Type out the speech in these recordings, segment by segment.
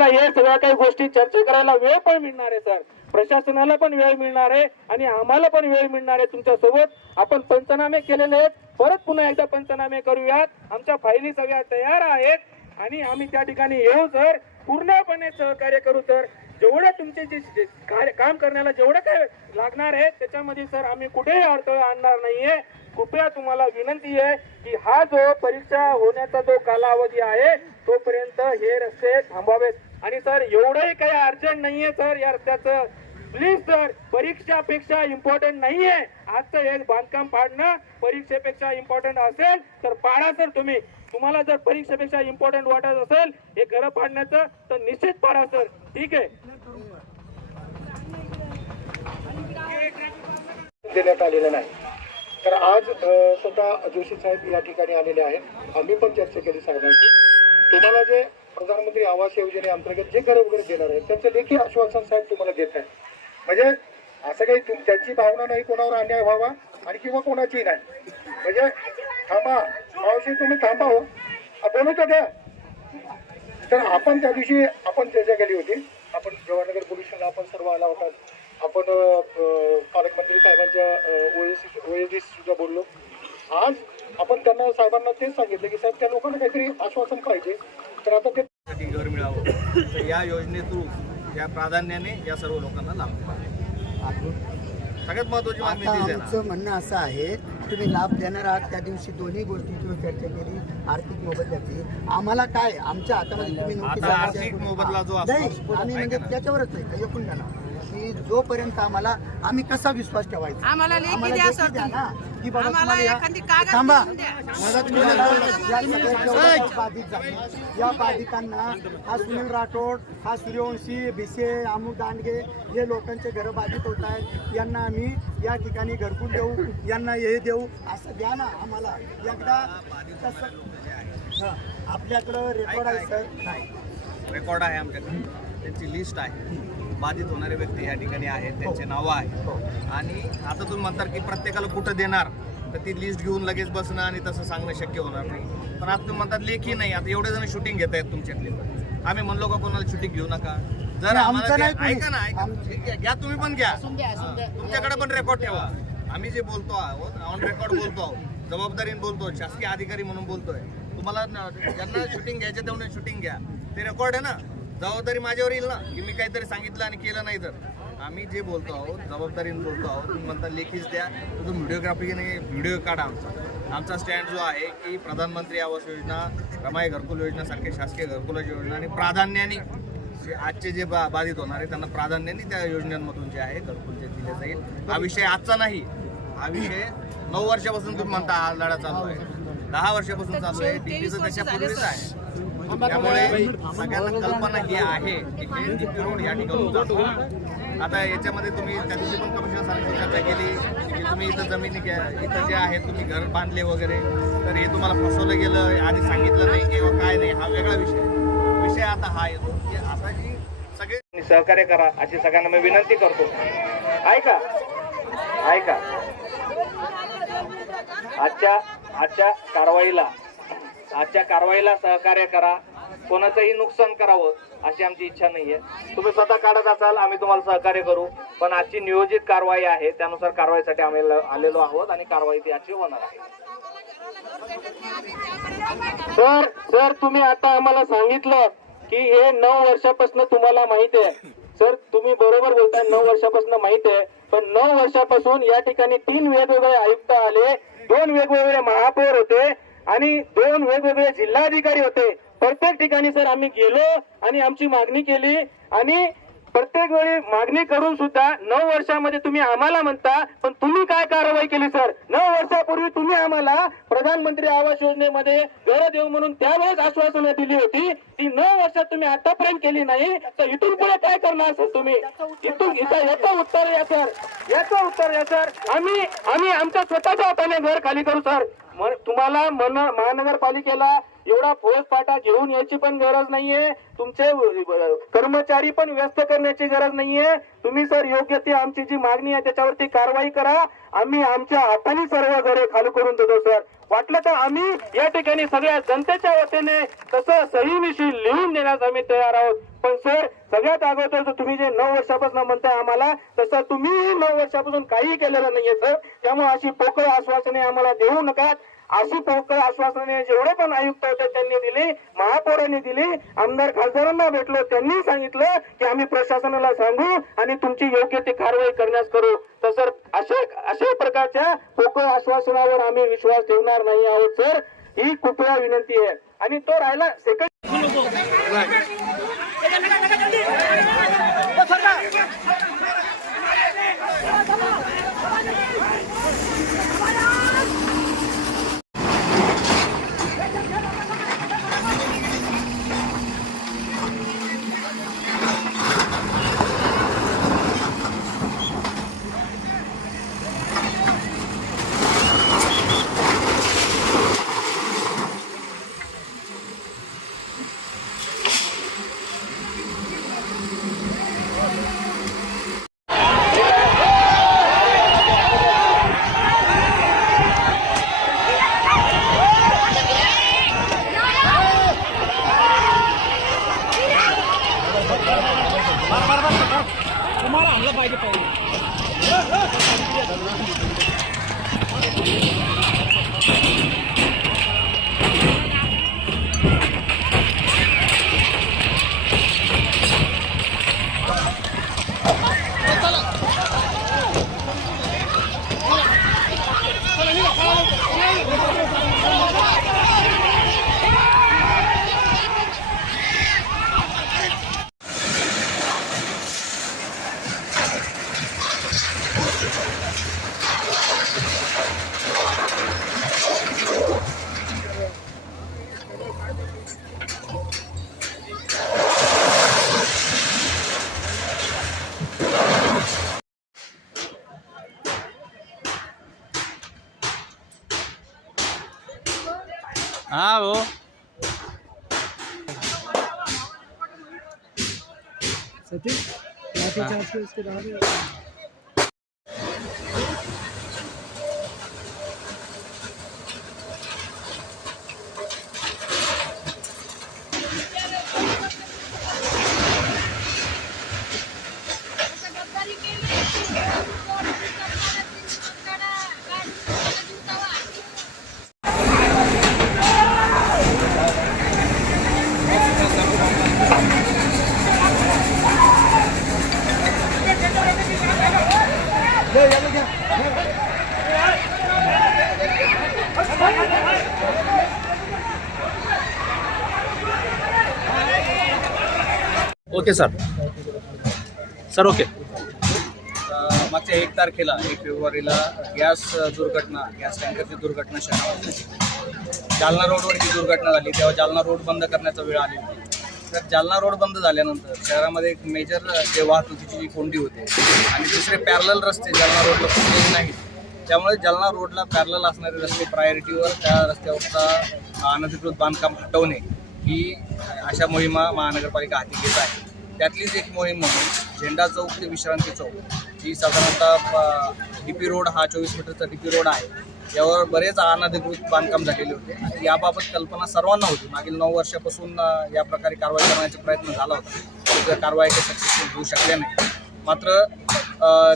आपल्याला हे सगळ्या काही गोष्टी चर्चा करायला वेळ पण मिळणार आहे सर. प्रशासनाला पण वेळ मिळणार आहे आणि आम्हाला पण वेळ मिळणार आहे तुमच्या सोबत. आपण पंचनामे केलेले आहेत, परत पुन्हा एकदा पंचनामे करूयात. आमच्या फायली सगळ्या तयार आहेत आणि आम्ही त्या ठिकाणी येऊ सर, पूर्णपणे सहकार्य करू सर. जेवढं तुमचे जे काम करण्याला जेवढं काय लागणार आहे त्याच्यामध्ये सर आम्ही कुठेही अडथळा आणणार नाहीये. कृपया तुम्हाला विनंती आहे की हा जो परीक्षा होण्याचा जो कालावधी आहे तोपर्यंत हे रस्ते थांबावेत. आणि सर एवढंही काही अर्जंट नाहीये सर या रस्त्याचं. प्लीज सर, परीक्षापेक्षा इम्पॉर्टंट नाहीये. आजचं एक बांधकाम पाडणं परीक्षेपेक्षा इम्पॉर्टंट असेल तर पाडा सर तुम्ही. तुम्हाला जर परीक्षेपेक्षा इम्पॉर्टंट वाटत असेल हे घर पाडण्याचं तर निश्चित पाडा सर. ठीक आहे. देण्यात आलेलं नाही. तर आज स्वतः जोशी साहेब या ठिकाणी आलेले आहेत. आम्ही पण चर्चा केली साहेबांची. तुम्हाला जे प्रधानमंत्री आवास योजनेअंतर्गत जे घरं वगैरे देणार आहेत त्याचं लेखी आश्वासन साहेब तुम्हाला देत आहे. म्हणजे असं काही त्यांची भावना नाही कोणावर अन्याय व्हावा आणि किंवा कोणाची नाही. म्हणजे थांबा मावशी, तुम्ही थांबा हो, बोलू तर द्या. तर आपण त्या दिवशी आपण चर्चा केली होती. आपण जवाहरनगर पोलीस स्टेशनला आपण सर्व आला होता. आपण पालकमंत्री साहेबांच्या ओएसडी सुद्धा बोललो. आज आपण त्यांना साहेबांना तेच सांगितलं की साहेब त्या लोकांना काहीतरी आश्वासन पाहिजे. तर आता ते घर मिळावं तर या योजनेतून या प्राधान्याने या सर्व लोकांना लाभ सगळ्यात महत्वाची मागणी तीच आहे. आमचं म्हणणं असं आहे, तुम्ही लाभ देणार आहात. त्या दिवशी दोन्ही गोष्टींची चर्चा केली, आर्थिक मोबदल्याची. आम्हाला काय आमच्या हातामध्ये तुम्ही आता आर्थिक मोबदला जो असतो आम्ही म्हणजे त्याच्यावरच आहे एकूण द्या ना की जोपर्यंत आम्हाला आम्ही कसा विश्वास ठेवायचा. आम्हाला लेखी द्या सर द्या ना की बाबा आम्हाला तुम्हाला एखादी कागद थांबा. लिहून द्या. या बाधितांना हा सुनील राठोड, हा सूर्यवंशी, भिसे, अमू दांडगे हे लोकांचे घरं बाधित होत आहेत. यांना आम्ही या ठिकाणी घरकुल देऊ, यांना हे देऊ असं द्या ना आम्हाला एकदा. तसं आपल्याकडं रेकॉर्ड आहे सर. नाही रेकॉर्ड आहे आमच्याकडे, त्यांची लिस्ट आहे. बाधित होणारे व्यक्ती या ठिकाणी आहेत, त्यांचे नावं आहेत. आणि आता तुम्ही म्हणतात की प्रत्येकाला कुठं देणार, तर ती लिस्ट घेऊन लगेच बसणं आणि तसं सांगणं शक्य होणार नाही. पण आता तुम्ही म्हणतात लेखी नाही. आता एवढे जण शूटिंग घेत आहेत तुमच्यातले. आम्ही म्हणलो का कोणाला शूटिंग घेऊ नका. जर आम्हाला ऐका ना, ऐका घ्या, तुम्ही पण घ्या, तुमच्याकडे पण रेकॉर्ड ठेवा. आम्ही जे बोलतो आहोत ऑन रेकॉर्ड बोलतो आहोत, जबाबदारीने बोलतो, शासकीय अधिकारी म्हणून बोलतोय. तुम्हाला ज्यांना शूटिंग घ्यायचं तेवढं शूटिंग घ्या. ते रेकॉर्ड आहे ना, जबाबदारी माझ्यावर येईल ना की मी काहीतरी सांगितलं आणि केलं नाही. तर आम्ही जे बोलतो आहोत जबाबदारीने बोलतो आहोत. तुम्ही म्हणता लेखीच द्या, तुम्ही व्हिडिओग्राफीने व्हिडिओ काढा. आमचा स्टँड जो आहे की प्रधानमंत्री आवास योजना, रमाई घरकुल योजनासारखे शासकीय घरकुलाची योजना आणि प्राधान्याने आजचे जे बाधित होणार आहे त्यांना प्राधान्याने त्या योजनांमधून जे आहे घरकुल जे दिले जाईल. हा विषय आजचा नाही. हा विषय 9 वर्षापासून तुम्ही म्हणता हा लढा चालू आहे, 10 वर्षापासून चालू आहे. टीपीचं त्याच्यापूर्वीच आहे. त्यामुळे सगळ्यांना कल्पना ही आहे की हे या ठिकाणी आता याच्यामध्ये तुम्ही त्या दिवशी पण कमिशनर चर्चा केली की तुम्ही इथं जमिनी इथं जे आहे तुम्ही घर बांधले वगैरे, तर हे तुम्हाला फसवलं गेलं, आधी सांगितलं नाही किंवा काय नाही, हा वेगळा विषय आता हा येतो की आता जी सगळे सहकार्य करा अशी सगळ्यांना मी विनंती करतो. ऐका ऐका आजच्या कारवाईला सहकार्य करा. कोणाचंही नुकसान करावं अशी आमची इच्छा नाहीये. तुम्ही स्वतः काढत असाल आम्ही तुम्हाला सहकार्य करू, पण आजची नियोजित कारवाई आहे त्यानुसार कारवाईसाठी आम्ही आलेलो आहोत आणि कारवाई ती आजची होणार आहे. सर तुम्ही आता आम्हाला सांगितलं की हे 9 वर्षापासून तुम्हाला माहिती आहे. सर तुम्ही बरोबर बोलताय, 9 वर्षापासून माहिती आहे. पण 9 वर्षापासून या ठिकाणी 3 वेगवेगळे आयुक्त आले, 2 वेगवेगळे महापौर होते आणि 2 वेगवेगळे जिल्हाधिकारी होते. प्रत्येक ठिकाणी सर आम्ही गेलो आणि आमची मागणी केली आणि प्रत्येक वेळी मागणी करून सुद्धा 9 वर्षामध्ये तुम्ही आम्हाला म्हणता, पण तुम्ही काय कारवाई केली सर? 9 वर्षापूर्वी तुम्ही आम्हाला प्रधानमंत्री आवास योजनेमध्ये घर देऊ म्हणून त्यावेळेस आश्वासनं दिली होती. ती 9 वर्षात तुम्ही आतापर्यंत केली नाही, तर इथून पुढे काय करणार सर तुम्ही? याचं उत्तर या सर, याचं उत्तर या सर. आम्ही आमच्या स्वतःच्या हाताने घर खाली करू सर. तुम्हाला महानगरपालिकेला एवढा फौजफाटा घेऊन यायची पण गरज नाहीये, तुमचे कर्मचारी पण व्यस्त करण्याची गरज नाहीये. तुम्ही सर योग्य ती आमची जी मागणी आहे त्याच्यावरती कारवाई करा. आम्ही आमच्या हाताने सर्व घरे खाली करून देतो सर. वाटलं तर आम्ही या ठिकाणी सगळ्या जनतेच्या वतीने तसं सहीनिशी लिहून देण्यास आम्ही तयार आहोत. पण सर सगळ्यात अगोदर तर तुम्ही जे 9 वर्षापासून म्हणताय आम्हाला, तसं तुम्ही 9 वर्षापासून काही केलेलं नाहीये सर. त्यामुळे अशी पोकळ आश्वासने आम्हाला देऊ नका. अशी पोकळ आश्वासने जेवढे पण आयुक्त होते त्यांनी दिली, महापौरांनी दिली, आमदार खासदारांना भेटलो त्यांनी सांगितलं की आम्ही प्रशासनाला सांगू आणि तुमची योग्य ती कारवाई करण्यास करू. तर सर अशा प्रकारच्या पोकळ आश्वासनावर आम्ही विश्वास ठेवणार नाही आहोत सर. ही कृपया विनंती आहे. आणि तो राहिला सेकंड हाँ वो ओके सर ओके. मागच्या 1 तारखेला 1 फेब्रुवारीला गॅस टँकरची दुर्घटना शहरामध्ये झाली. जालना रोडवर ही दुर्घटना झाली. तेव्हा जालना रोड बंद करण्याचा वेळ आली होती. तर जालना रोड बंद झाल्यानंतर शहरामध्ये एक मेजर जे वाहतुकीची जी कोंडी होते आणि दुसरे पॅरलल रस्ते जालना रोडला पोहोचलेले नाहीत. त्यामुळे जालना रोडला पॅरलल असणारे रस्ते प्रायोरिटीवर त्या रस्त्यावरचा अनधिकृत बांधकाम हटवणे ही अशा मोहिमा महानगरपालिका हाती घेत आहे. त्यातलीच एक मोहीम म्हणून झेंडा चौक ते विश्रांती चौक ही साधारणतः DP रोड हा 24 मीटरचा DP रोड आहे. यावर बरेच अनधिकृत बांधकाम झालेले होते आणि याबाबत कल्पना सर्वांना होती. मागील 9 वर्षापासून या प्रकारे कारवाई करण्याचा प्रयत्न झाला होता. तर कारवाई काही सक्सेसफुल होऊ शकल्या नाही. मात्र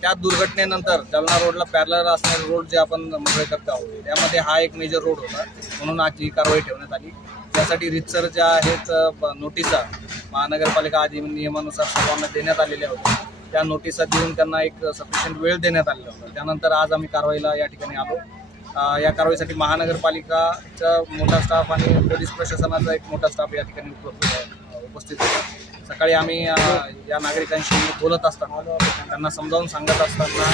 त्या दुर्घटनेनंतर जालना रोडला पॅरलल असणारे रोड जे आपण मोकळे करतो आहोत त्यामध्ये हा एक मेजर रोड होता. म्हणून आज ही कारवाई ठेवण्यात आली. त्यासाठी रितसर ज्या आहेत नोटिसा महानगरपालिका अधिनियमानुसार सर्वांना देण्यात आलेल्या होत्या. त्या नोटिसा देऊन त्यांना एक सफिशियंट वेळ देण्यात आलेला होता. त्यानंतर आज आम्ही कारवाईला या ठिकाणी आलो. या कारवाईसाठी महानगरपालिकाचा मोठा स्टाफ आणि पोलीस प्रशासनाचा एक मोठा स्टाफ या ठिकाणी उपस्थित होता. सकाळी आम्ही या नागरिकांशी बोलत असताना त्यांना समजावून सांगत असताना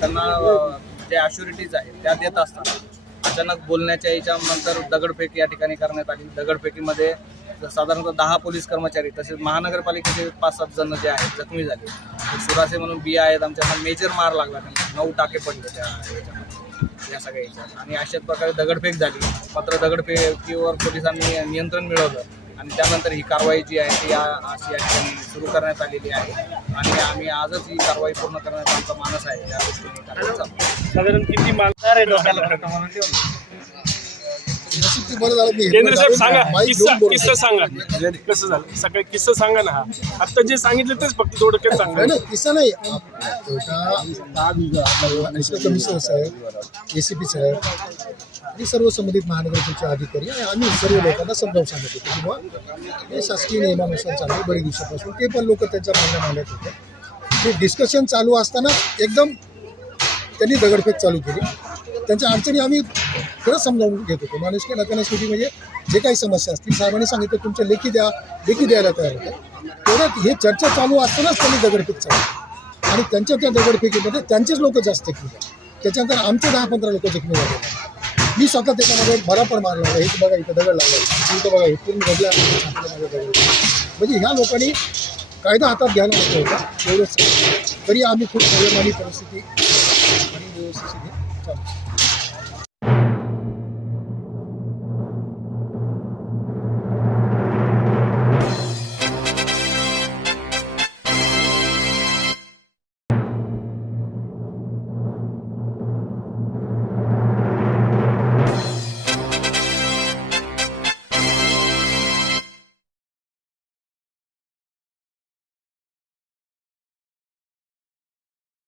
त्यांना जे ॲश्युरिटीज आहेत त्या देत असताना अचानक बोलण्याच्या याच्यानंतर दगडफेक या ठिकाणी करण्यात आली. दगडफेकीमध्ये साधारणतः 10 पोलीस कर्मचारी तसेच महानगरपालिकेचे 5-7 जण जे आहेत जखमी झाले. सुरासे म्हणून बी आहेत आमच्या मेजर मार लागला, त्यांना 9 टाके पडले त्या याच्यामध्ये या सगळ्या याच्यात. आणि अशाच प्रकारे दगडफेक झाली. मात्र दगडफेकीवर पोलिसांनी नियंत्रण मिळवलं आणि त्यानंतर ही कारवाई जी आहे ती अशी या ठिकाणी सुरू करण्यात आलेली आहे. आणि आम्ही आजच ही कारवाई पूर्ण करण्याचा आमचा मानस आहे. त्या दृष्टीने कारवाई चालू आहे. साधारण किती मालदार आहे डोक्याला फटका म्हणून ठेवलं? केंद्र साहेब सांगा, किस्सा सांगा कसं झालं सकाळी, किस्सा सांगा ना. आता जे सांगितलं तेच फक्त थोडक्यात सांगा. किस्सा नाही, कमिशनर साहेब, ACP साहेब आणि सर्व संबंधित महानगरपालिकेचे अधिकारी आणि आम्ही सर्व लोकांना समजावून सांगत होतो की बुवा हे शासकीय नियमानुसार चालू आहे. बरेच दिवसापासून ते पण लोक त्यांच्या मागण्या मांडत होते. ते डिस्कशन चालू असताना एकदम त्यांनी दगडफेक चालू केली. त्यांच्या अडचणी आम्ही खरंच समजावून घेत होतो. माणूस केला त्यांना शेवटी म्हणजे जे काही समस्या असतील साहेबांनी सांगितलं तुमच्या लेखी द्यायला तयार होतं. तेवढ्यात हे चर्चा चालू असतानाच त्यांनी दगडफेक चालू आणि त्यांच्या त्या दगडफेकीमध्ये त्यांचेच लोक जास्त जखमी झाले. त्याच्यानंतर आमचे 10-15 लोक जखमी झाले. मी स्वतः त्याच्यामध्ये भरा पण मारला. हे बघा इथं दगड लागला, इथं बघा हे पूर्ण घडल्या दगड. म्हणजे ह्या लोकांनी कायदा हातात घ्यायला नको होता एवढंच. तरी आम्ही खूप संयमानी परिस्थिती आणि व्यवस्थित चालू.